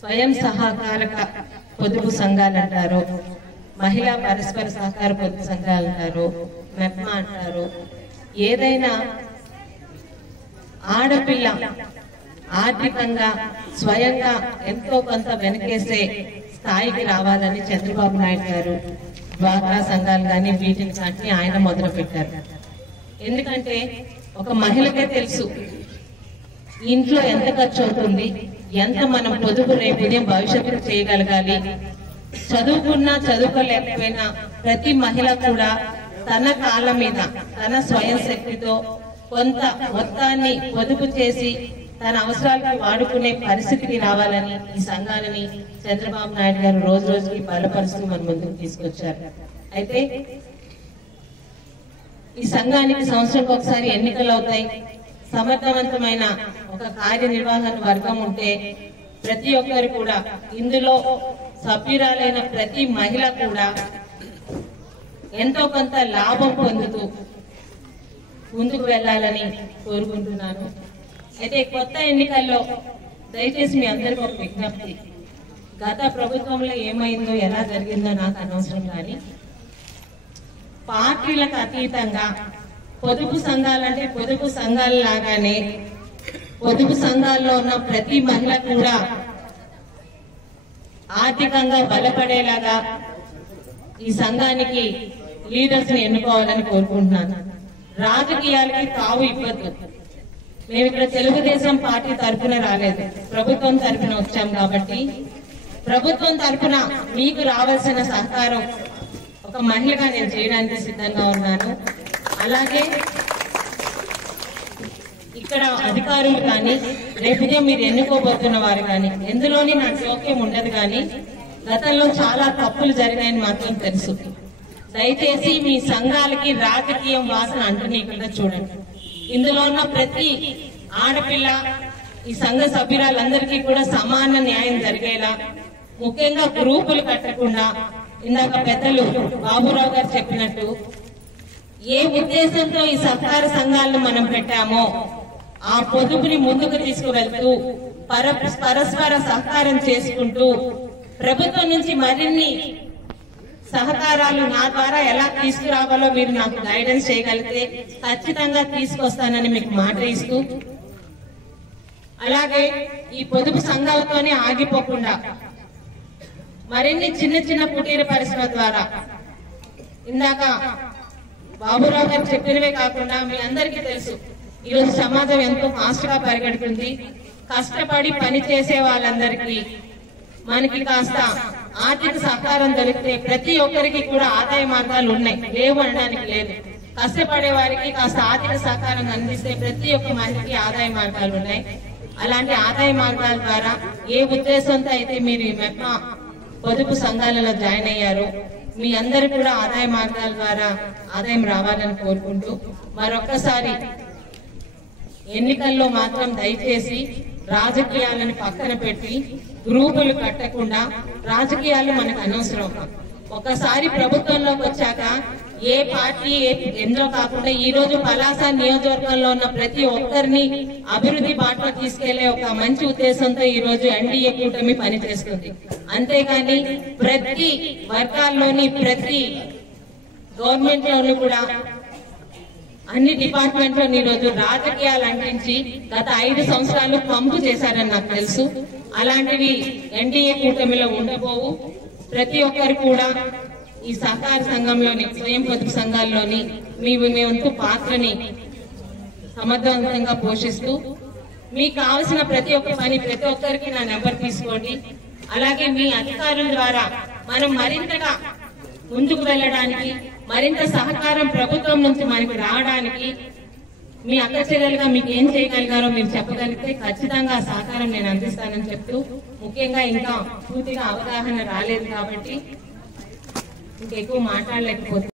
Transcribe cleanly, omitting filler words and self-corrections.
స్వయం సహకారక పొదుపు సంఘాలు అంటారు, మహిళా పరస్పర సహకార పొదుపు సంఘాలు అంటారు, మెప్మా అంటారు. ఏదైనా ఆడపిల్ల ఆర్థికంగా స్వయంగా ఎంతో కొంత వెనకేసే స్థాయికి రావాలని చంద్రబాబు నాయుడు గారు డ్వాక్రా సంఘాలు కానీ వీటిని కానీ ఆయన మొదలు పెట్టారు. ఎందుకంటే ఒక మహిళకే తెలుసు ఇంట్లో ఎంత ఖర్చు అవుతుంది, ఎంత మనం పొదుపు రేపు ఉదయం భవిష్యత్తుకు చేయగలగాలి. చదువుకున్నా చదువుకోలేకపోయినా ప్రతి మహిళ కూడా తన కాళ్ళ మీద తన స్వయం శక్తితో కొంత మొత్తాన్ని పొదుపు చేసి తన అవసరాలకు వాడుకునే పరిస్థితికి రావాలని ఈ సంఘాలని చంద్రబాబు నాయుడు గారు రోజు రోజుకి బలపరుస్తూ మన ముందుకు తీసుకొచ్చారు. అయితే ఈ సంఘానికి సంవత్సరానికి ఒకసారి ఎన్నికలు అవుతాయి. సమర్థవంతమైన ఒక కార్యనిర్వహణ వర్గం ఉంటే ప్రతి ఒక్కరు కూడా ఇందులో సభ్యురాలైన ప్రతి మహిళ కూడా ఎంతో కొంత లాభం పొందుతూ ముందుకు వెళ్లాలని కోరుకుంటున్నాను. అయితే కొత్త ఎన్నికల్లో దయచేసి మీ అందరికీ ఒక విజ్ఞప్తి, గత ప్రభుత్వంలో ఏమైందో ఎలా జరిగిందో నాకు అనవసరం, కానీ పార్టీలకు అతీతంగా పొదుపు సంఘాలంటే పొదుపు సంఘాల లాగానే పొదుపు సంఘాల్లో ఉన్న ప్రతి మహిళ కూడా ఆర్థికంగా బలపడేలాగా ఈ సంఘానికి లీడర్స్ ని ఎన్నుకోవాలని కోరుకుంటున్నాను. రాజకీయాలకి తావు ఇవ్వద్దు. మేము ఇక్కడ తెలుగుదేశం పార్టీ తరఫున రాలేదు, ప్రభుత్వం తరఫున వచ్చాం. కాబట్టి ప్రభుత్వం తరఫున మీకు రావాల్సిన సహకారం ఒక మహిళగా నేను చేయడానికి సిద్ధంగా ఉన్నాను. అలాగే ఇక్కడ అధికారులు కానీ రేపు మీరు ఎన్నుకోబోతున్న వారు కానీ ఎందులోని నా జోక్యం ఉండదు, కానీ గతంలో చాలా తప్పులు జరిగాయని మాత్రం తెలుసు. దయచేసి మీ సంఘాలకి రాజకీయం వాసన అంటున్నా చూడండి. ఇందులో ఉన్న ప్రతి ఆడపిల్ల ఈ సంఘ సభ్యురాలందరికీ కూడా సమాన న్యాయం జరిగేలా, ముఖ్యంగా గ్రూపులు కట్టకుండా, ఇందాక పెద్దలు బాబురావు గారు చెప్పినట్టు ఏ ఉద్దేశంతో ఈ సహకార సంఘాలను మనం పెట్టామో ఆ పొదుపుని ముందుకు తీసుకువెళ్తూ పరస్పర సహకారం చేసుకుంటూ ప్రభుత్వం నుంచి మరిన్ని సహకారాలు నా ద్వారా ఎలా తీసుకురావాలో మీరు నాకు గైడెన్స్ చేయగలిగితే ఖచ్చితంగా తీసుకొస్తానని మీకు మాట ఇస్తూ, అలాగే ఈ పొదుపు సంఘాలతోనే ఆగిపోకుండా మరిన్ని చిన్న చిన్న కుటీర పరిశ్రమ ద్వారా ఇందాక బాబురావు గారు చెప్పినవే కాకుండా మీ అందరికీ తెలుసు ఈరోజు సమాజం ఎంతో ఫాస్ట్ గా పరిగెడుతుంది. కష్టపడి పని చేసే వాళ్ళందరికీ మనకి కాస్త ఆర్థిక సహకారం దొరికితే ప్రతి ఒక్కరికి కూడా ఆదాయ మార్గాలు ఉన్నాయి, లేవు అనడానికి లేదు. కష్టపడే వారికి కాస్త ఆర్థిక సహకారం అందిస్తే ప్రతి ఒక్క మహిళకి ఆదాయ మార్గాలు ఉన్నాయి. అలాంటి ఆదాయ మార్గాల ద్వారా ఏ ఉద్దేశంతో అయితే మీరు ఈ మెప్మా పొదుపు సంఘాలలో జాయిన్ అయ్యారో మీ అందరూ కూడా ఆదాయ మార్గాల ద్వారా ఆదాయం రావాలని కోరుకుంటూ, మరొక్కసారి ఎన్నికల్లో మాత్రం దయచేసి రాజకీయాలను పక్కన పెట్టి గ్రూపులు కట్టకుండా, రాజకీయాలు మనకు అనవసరం. ఒకసారి ప్రభుత్వంలోకి వచ్చాక ఏ పార్టీ ఎందులో కాకుండా ఈ రోజు పలాస నియోజకవర్గంలో ఉన్న ప్రతి ఒక్కరిని అభివృద్ధి బాటలో తీసుకెళ్లే ఒక మంచి ఉద్దేశంతో ఈ రోజు ఎన్డీఏ కూటమి పనిచేస్తుంది. అంతేగాని ప్రతి వర్గాల్లోని ప్రతి గవర్నమెంట్ లోనూ కూడా అన్ని డిపార్ట్మెంట్ లో ఈ రోజు రాజకీయాలు అంటించి గత 5 సంవత్సరాలు పంపు చేశారని నాకు తెలుసు. అలాంటివి ఎన్డీఏ కూటమిలో ఉండబోవు. ప్రతి ఒక్కరు కూడా ఈ సహకార సంఘంలోని స్వయం పొదుపు సంఘాల్లోని మీ వంతు పాత్రని సమర్థవంతంగా పోషిస్తూ మీకు కావలసిన ప్రతి ఒక్క పని ప్రతి ఒక్కరికి నా నెంబర్ తీసుకోండి. అలాగే మీ అధికారుల ద్వారా మనం మరింతగా ముందుకు వెళ్ళడానికి, మరింత సహకారం ప్రభుత్వం నుంచి మనకి రావడానికి మీ అక్క చెల్లెలుగా మీకు ఏం చేయగలిగారో మీరు చెప్పగలిగితే ఖచ్చితంగా ఆ సహకారం నేను అందిస్తానని చెప్తూ, ముఖ్యంగా ఇంకా పూర్తిగా అవగాహన రాలేదు కాబట్టి ఇంకెక్కువ మాట్లాడలేకపోతే